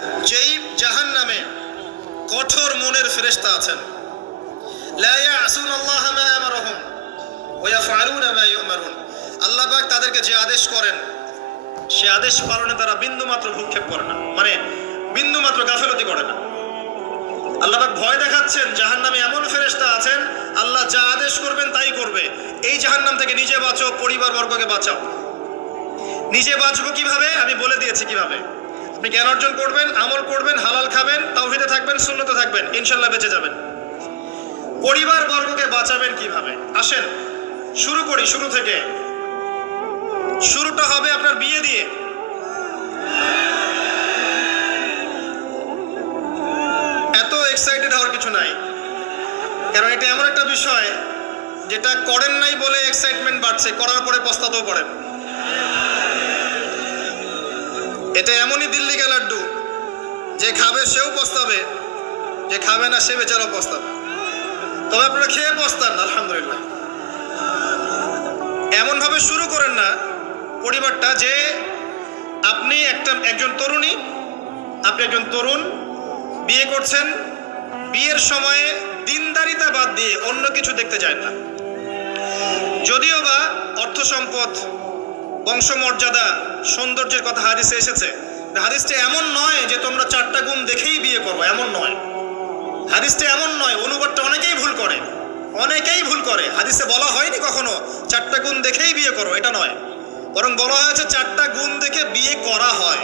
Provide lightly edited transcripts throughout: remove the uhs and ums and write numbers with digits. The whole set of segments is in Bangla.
যেই জাহান্নামে কঠোর মনের ফেরেশতা আছেন, লা ইয়াসুনাল্লাহা মা আমারহুম ওয়া ইয়াফআলুনা মা ইউমারুন, আল্লাহ পাক তাদেরকে যে আদেশ করেন সে আদেশ পালনে তারা বিন্দুমাত্র ভ্রুক্ষেপ করে না, মানে বিন্দুমাত্র গাফিলতি করে না। আল্লাহ পাক ভয় দেখাচ্ছেন জাহান্নামে এমন ফেরেশতা আছেন আল্লাহ যা আদেশ করবেন তাই করবে। এই জাহান্নাম থেকে নিজে বাঁচো, পরিবার বর্গকে বাঁচাও। নিজে বাঁচবো কিভাবে আমি বলে দিয়েছি কিভাবে। আপনি জ্ঞান অর্জন করবেন, আমল করবেন, হালাল খাবেন, তাওহীদে থাকবেন, সুন্নতে থাকবেন, ইনশাআল্লাহ বেঁচে যাবেন। পরিবার বর্গকে বাঁচাবেন কিভাবে? আসেন শুরু করি, শুরু থেকে। শুরুটা হবে আপনার বিয়ে দিয়ে। এত এক্সাইটেড হওয়ার কিছু নাই, কারণ এটা এমন একটা বিষয় যেটা করেন নাই বলে এক্সাইটমেন্ট বাড়ছে, করার পরে পস্তাতেও পারেন। এটা এমনই দিল্লি কা লাড্ডু, যে খাবে সেও পস্তাবে, যে খাবে না সে বেচারাও পস্তাবে। তবে আপনারা খেয়ে পস্তান, আলহামদুলিল্লাহ। এমন ভাবে শুরু করেন না পরিবারটা যে আপনি একজন তরুণী, আপনি একজন তরুণ বিয়ে করছেন, বিয়ের সময়ে দিনদারিতা বাদ দিয়ে অন্য কিছু দেখতে যায় না। যদিও বা অর্থ সম্পদ, বংশমর্যাদা, সৌন্দর্যের কথা হাদিসে এসেছে, হাদিসটা এমন নয় যে তোমরা 4টা গুণ দেখেই বিয়ে করবে, এমন নয়। হাদিসটা এমন নয়, অনুবাদটা অনেকেই ভুল করে, অনেকেই ভুল করে। হাদিসে বলা হয়নি কখনো 4টা গুণ দেখেই বিয়ে করো, এটা নয়। বরং বলা হয়েছে 4টা গুণ দেখে বিয়ে করা হয়।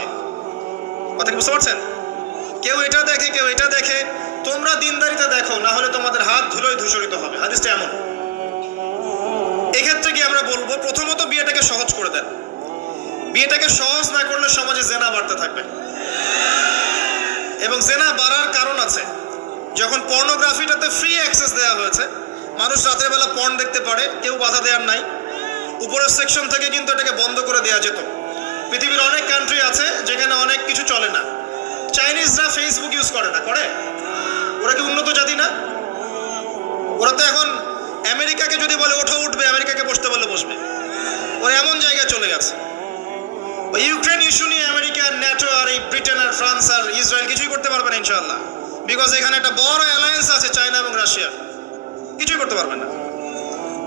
কথা কি বুঝতে পারছেন? কেউ এটা দেখে, কেউ এটা দেখে। তোমরা দিনদারিতা দেখো, না হলে তোমাদের হাত ধুলোয় ধূসরিত হবে। হাদিসটা এমন। এক্ষেত্রে কি আমরা বলবো, প্রথমত বিয়েটাকে সহজ করে দেন। বিয়েটাকে সহজ না করলে সমাজে জেনা বাড়তে থাকবে, এবং জেনা বাড়ার কারণ আছে। যখন পর্নোগ্রাফিটাতে ফ্রি অ্যাক্সেস দেওয়া হয়েছে, মানুষ রাতের বেলা পর্ন দেখতে পারে, কেউ বাধা দেওয়ার নাই। উপরের সেকশন থেকে কিন্তু এটাকে বন্ধ করে দেওয়া যেত। পৃথিবীর অনেক কান্ট্রি আছে যেখানে অনেক কিছু চলে না। চাইনিজরা ফেসবুক ইউজ করে না, করে? ওরা কি উন্নত জাতি না? ওরা তো এখন আমেরিকাকে যদি বলে ওঠো উঠবে, আমেরিকাকে বসতে বলে বসবে। ওরা এমন জায়গায় চলে গেছে। ইউক্রেন ইস্যু নিয়ে আমেরিকা, ন্যাটো আর এই ব্রিটেন আর ফ্রান্স আর ইসরায়েল কিছুই করতে পারবে না ইনশাআল্লাহ, বিকজ এখানে একটা বড় অ্যালায়েন্স আছে চায়না এবং রাশিয়া। কিছুই করতে পারবে না।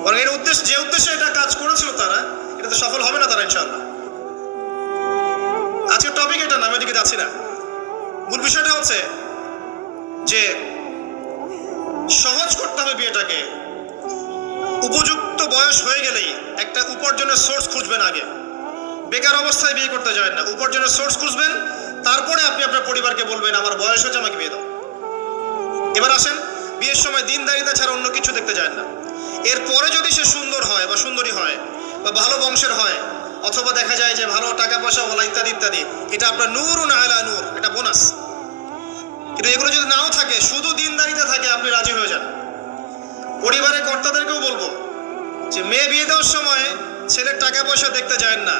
বরং এর উদ্দেশ্য, যে উদ্দেশ্যে এটা কাজ করেছিল তারা, এটাতে সফল হবে না তারা ইনশাআল্লাহ। আজকের টপিক এটা না, আমি এদিকে যাচ্ছি না। মূল বিষয়টা হচ্ছে যে সহজ করতে হবে বিয়েটাকে। উপযুক্ত বয়স হয়ে গেলেই একটা উপার্জনের সোর্স খুঁজবেন আগে। বেকার অবস্থায় বিয়ে করতে যায় না, উপার্জনের সোর্স খুঁজবেন, তারপরে আপনি আপনার পরিবারকে বলবেন আমার বয়স হয়েছে, আমাকে বিয়ে দাও। এবার আসেন, বিয়ের সময় দিনদারিতা ছাড়া অন্য কিছু দেখতে যায় না। এরপরে যদি সে সুন্দর হয় বা সুন্দরী হয় বা ভালো বংশের হয়, অথবা দেখা যায় যে ভালো টাকা পয়সা ওলা ইত্যাদি ইত্যাদি, এটা আপনার নূরুন আলা নূর, এটা বোনাস। কিন্তু এগুলো যদি নাও থাকে, শুধু দিনদারিতা থাকে, আপনি রাজি হয়ে যান। পরিবারের কর্তাদেরকেও বলবো যে মেয়ে বিয়ে দেওয়ার সময় ছেলের টাকা পয়সা দেখতে যায় না,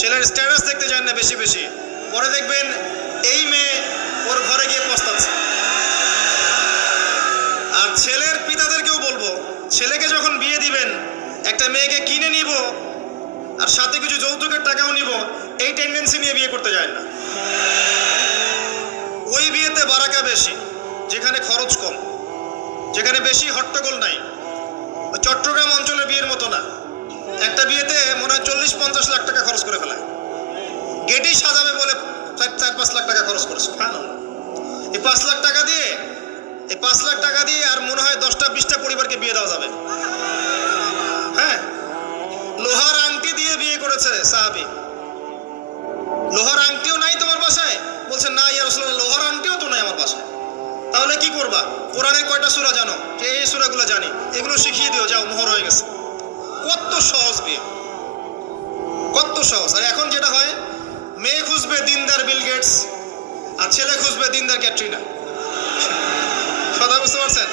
ছেলের স্ট্যাটাস দেখতে যায় না বেশি বেশি। পরে দেখবেন এই মেয়ে ওর ঘরে গিয়ে পস্তাচ্ছে। আর ছেলের পিতাদেরকেও বলবো, ছেলেকে যখন বিয়ে দিবেন, একটা মেয়েকে কিনে নিব আর সাথে কিছু যৌতুকের টাকাও নিব, এই টেন্ডেন্সি নিয়ে বিয়ে করতে যায় না। ওই বিয়েতে বারাকা বেশি, যেখানে খরচ কম, যেখানে বেশি হট্টগোল নাই। চট্টগ্রাম অঞ্চলের বিয়ের মতো না। একটা বিয়েতে মনে হয় 40-50 লাখ টাকা খরচ করে ফেলায়। গেটই সাজাবে বলে 4-5 লাখ টাকা খরচ করেছে। এই 5 লাখ টাকা দিয়ে, এই 5 লাখ টাকা দিয়ে আর মনে হয় 10টা-20টা পরিবারকে বিয়ে দেওয়া যাবে। হ্যাঁ, লোহার আংটি দিয়ে বিয়ে করেছে সাহাবী। লোহার আংটিও নাই তোমার বাসায়? বলছে না ইয়া রাসূলুল্লাহ, লোহার আংটিও তো নাই আমার বাসায়। তাহলে কি করবা? কোরআনের কয়টা সূরা জানো? যে এই সূরাগুলো জানি, এগুলো শিখিয়ে দিও, যাও, মোহর হয়ে গেছে। কত সহজ বিয়ে, কত সহজ। আর এখন যেটা হয়, মেয়ে খুঁজবে দিনদার বিল গেটস, আর ছেলে খুঁজবে দিনদার ক্যাটরিনা। কথা বুঝতে পারছেন?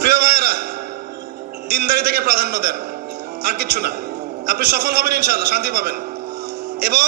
প্রিয় ভাইয়েরা, দিনদারি থেকে প্রাধান্য দেন, আর কিচ্ছু না। আপনি সফল হবেন ইনশাআল্লাহ, শান্তি পাবেন। এবং